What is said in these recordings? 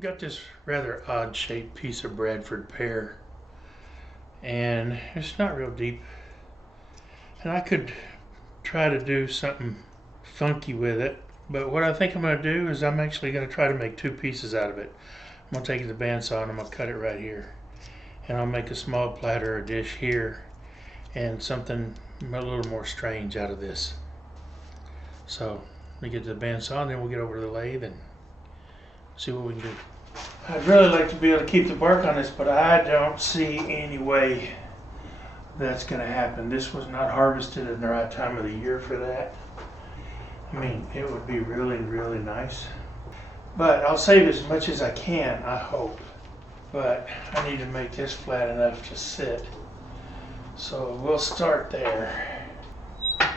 Got this rather odd shaped piece of Bradford Pear, and it's not real deep, and I could try to do something funky with it, but what I think I'm going to do is I'm actually going to try to make two pieces out of it. I'm going to take the bandsaw and I'm going to cut it right here, and I'll make a small platter or dish here and something a little more strange out of this. So let me get to the bandsaw and then we'll get over to the lathe and see what we can do. I'd really like to be able to keep the bark on this, but I don't see any way that's going to happen. This was not harvested in the right time of the year for that. I mean, it would be really, really nice. But I'll save as much as I can, I hope. But I need to make this flat enough to sit. So we'll start there.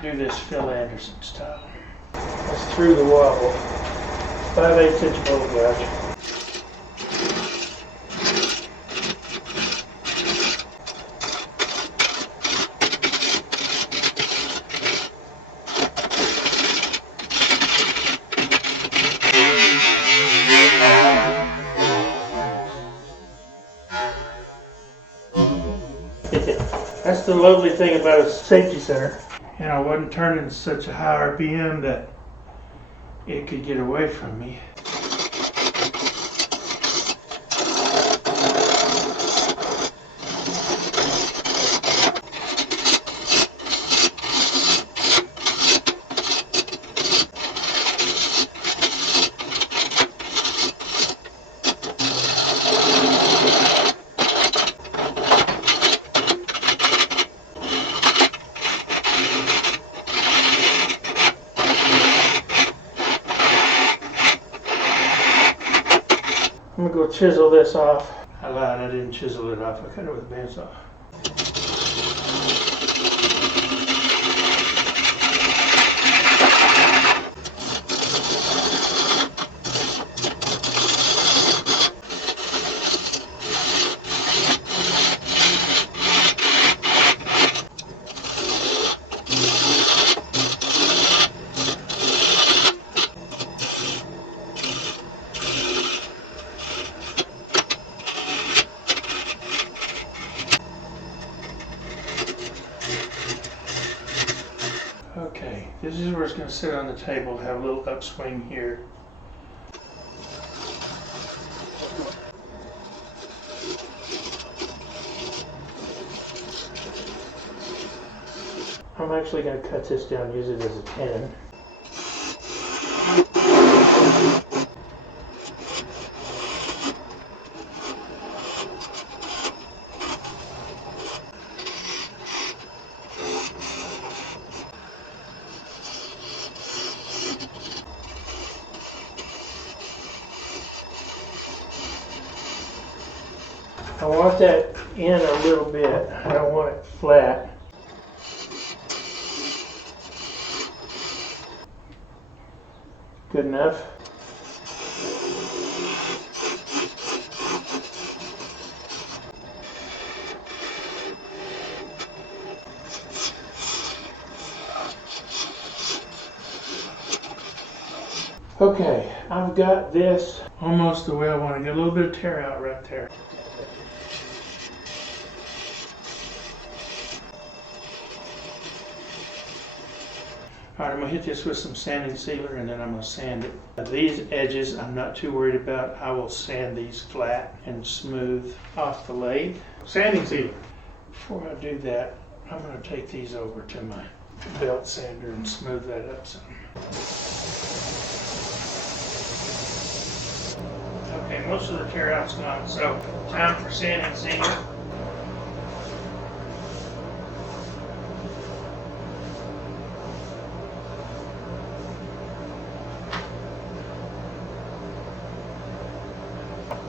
Do this Phil Anderson style. That's through the wobble. 5/8 inch bolt gouge. That's the lovely thing about a safety center. You know, I wasn't turning such a high RPM that it could get away from me. I'm gonna go chisel this off. I lied, I didn't chisel it off. I cut it with a bandsaw. Okay, this is where it's going to sit on the table, have a little upswing here. I'm actually going to cut this down, use it as a 10. I want that in a little bit. I don't want it flat. Good enough. Okay, I've got this almost the way I want to get a little bit of tear out right there. Alright, I'm going to hit this with some sanding sealer and then I'm going to sand it. Now, these edges I'm not too worried about. I will sand these flat and smooth off the lathe. Sanding sealer. Before I do that, I'm going to take these over to my belt sander and smooth that up some. Okay, most of the tear out's gone, so time for sanding sealer.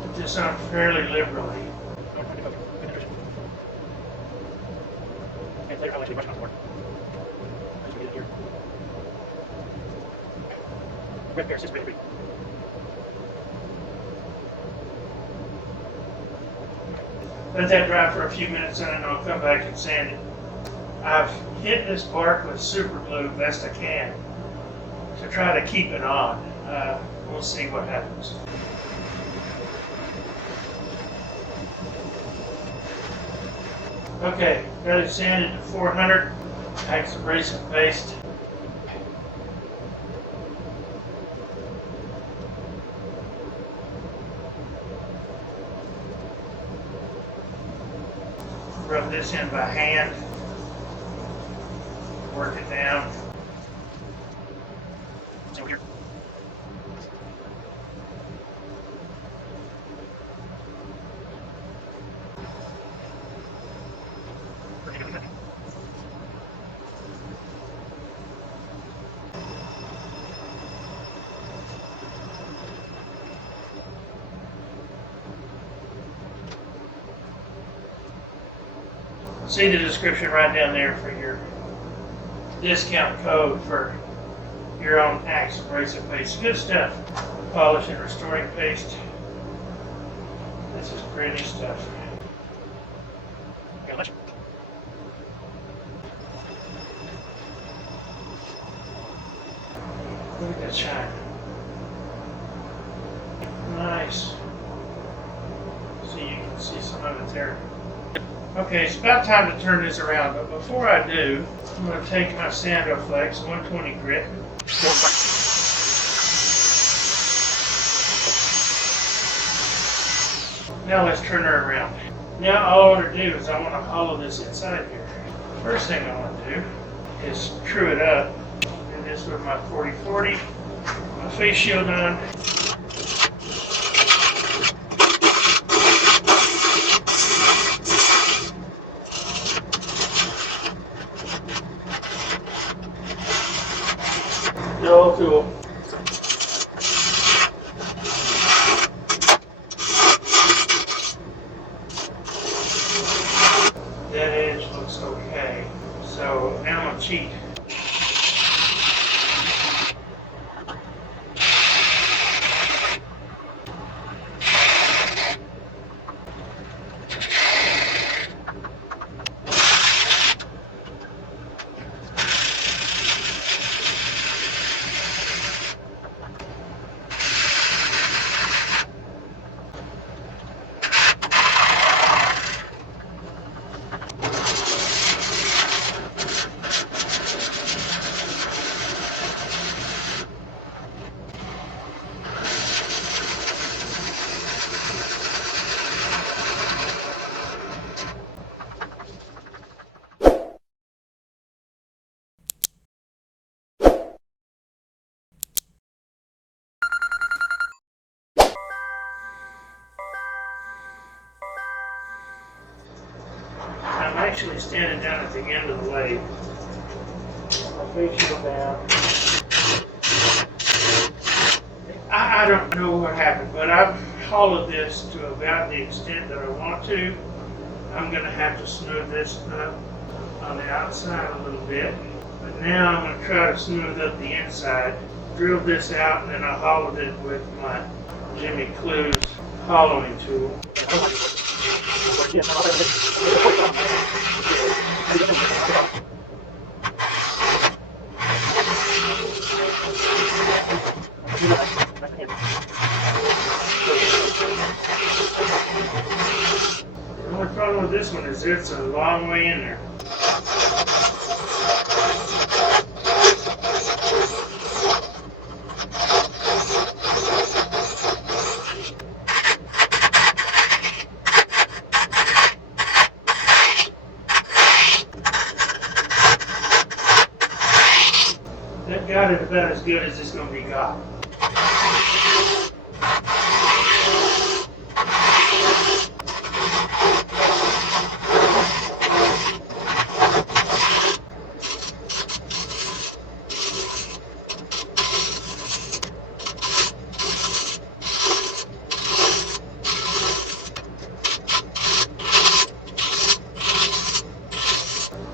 Put this on fairly liberally. Let that dry for a few minutes and then I'll come back and sand it. I've hit this bark with super glue best I can to try to keep it on. We'll see what happens. Okay, got it sanded to 400. Axe abrasive paste. Rub this in by hand. Work it down. See the description right down there for your discount code for your own Axe abrasive paste. Good stuff. Polish and restoring paste. This is pretty stuff. Look at that shine. Nice. So you can see some of it there. Okay, it's about time to turn this around, but before I do, I'm going to take my Sandoflex 120 grit. Now let's turn her around. Now all I want to do is I want to hollow this inside here. First thing I want to do is true it up. And this with my 40-40, my face shield on. Drill tool. That edge looks okay. So now I'm going to cheat. I'm actually standing down at the end of the lathe. My face shield down. I don't know what happened, but I've hollowed this to about the extent that I want to. I'm going to have to smooth this up on the outside a little bit. But now I'm going to try to smooth up the inside. Drill this out and then I hollowed it with my Jimmy Clues hollowing tool. The only problem with this one is it's a long way in there. That got it about as good as it's going to be got.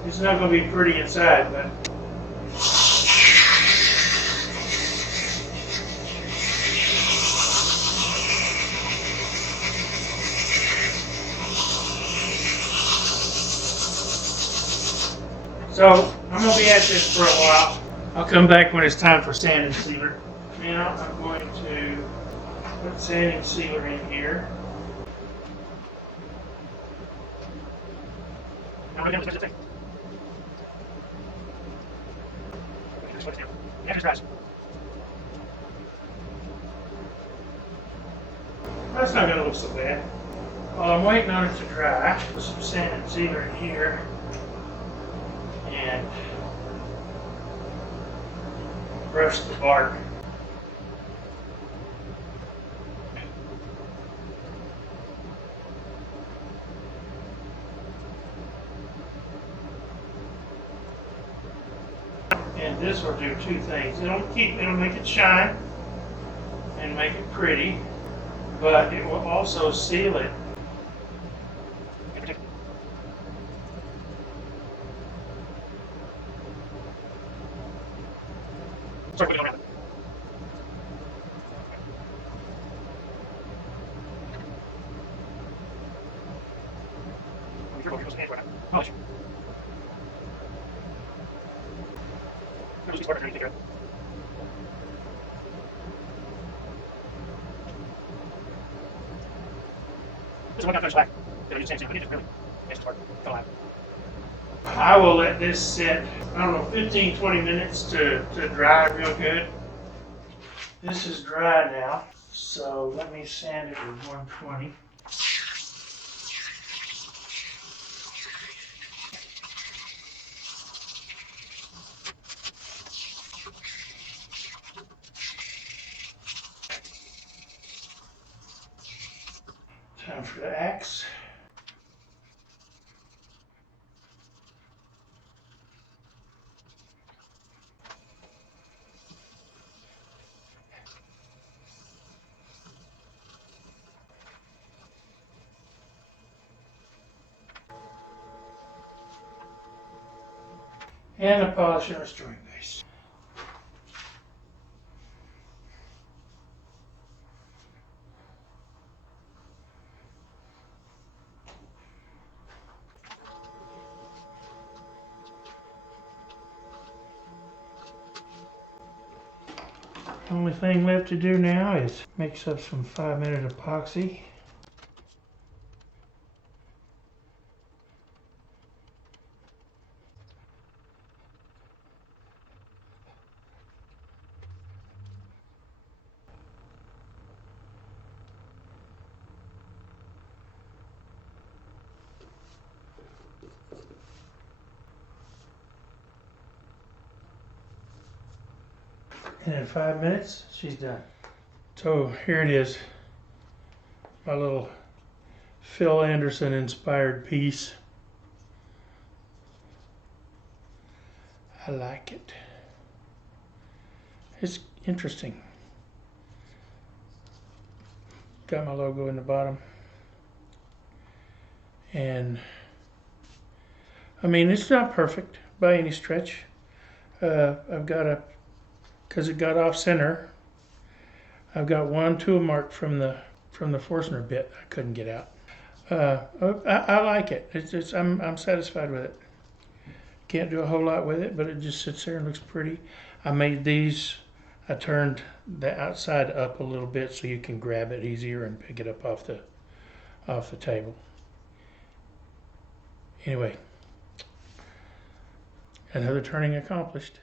It's not going to be pretty inside, but so I'm going to be at this for a while. I'll come back when it's time for sand and sealer. Now I'm going to put sand and sealer in here. That's not gonna look so bad. While I'm waiting on it to dry, put some sand and sealer in here and brush the bark. And this will do two things. It'll make it shine and make it pretty, but it will also seal it. I will let this sit, I don't know, 15-20 minutes to dry real good. This is dry now, so let me sand it with 120. Time for the axe. And a polish and restoring base. Only thing left to do now is mix up some 5-minute epoxy. And in 5 minutes, she's done. So here it is, my little Phil Anderson inspired piece. I like it. It's interesting. Got my logo in the bottom. And I mean, it's not perfect by any stretch. I've got because it got off center, I've got one tool mark from the Forstner bit I couldn't get out. I like it. I'm satisfied with it. Can't do a whole lot with it, but it just sits there and looks pretty. I made these. I turned the outside up a little bit so you can grab it easier and pick it up off the table. Anyway, another turning accomplished.